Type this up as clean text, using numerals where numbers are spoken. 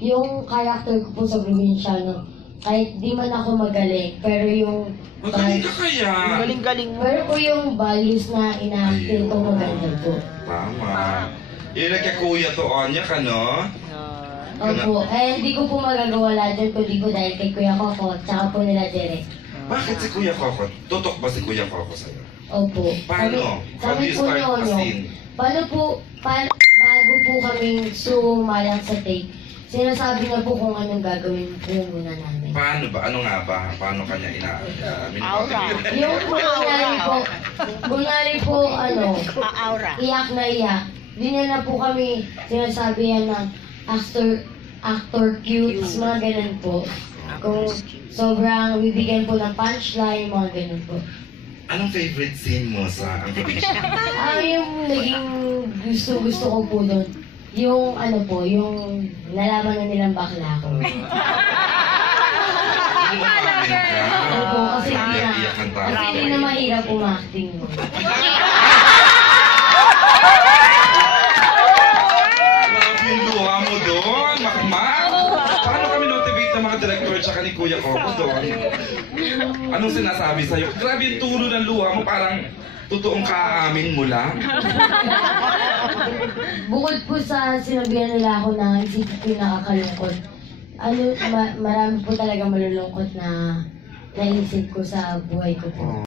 yung character ko po sa probinsyano, kahit di man ako magaling, pero yung... Magaling ka kaya? Galing-galing mo. Pero po yung values na ina-acting ko maganda po. Tama. Yung nagkakuya to Onya ka, no? Opo. Eh, hindi ko po magagawa lahat yun, kundi po dahil kay Kuya Coco, tsaka po nila Derek. Bakit si Kuya Coco? Tutok ba si Kuya Coco sa'yo? Opo. Paano? How do you po start ni a Onyo, scene? paano po, bago po kaming sumalang sa take, sinasabi na po kung anong gagawin po muna namin. Paano ba? Ano nga ba? Paano kanya Aura. Yung kunwari po, Aura. iyak na iyak, di na po kami sinasabi yan ng actor cutes, mga ganun po. Kung sobrang bibigyan po ng punchline, mga ganun po. Anong favorite scene mo sa ang probinsyano? Yung naging gusto ko po doon, yung yung nalaman na nilang bakla ko. Opo, kasi di na mahirap umacting mo. Grabe yung luha mo doon, Makmak! Paano kami motivate ng mga director tsaka ni Kuya Coco doon? Anong sinasabi sa'yo? Grabe yung tulo ng luha mo, parang totoong kaamin mo lang. Bukod po sa sinabihan nila ako na isipin ko yung nakakalungkot, marami po talaga malulungkot na naisip ko sa buhay ko po.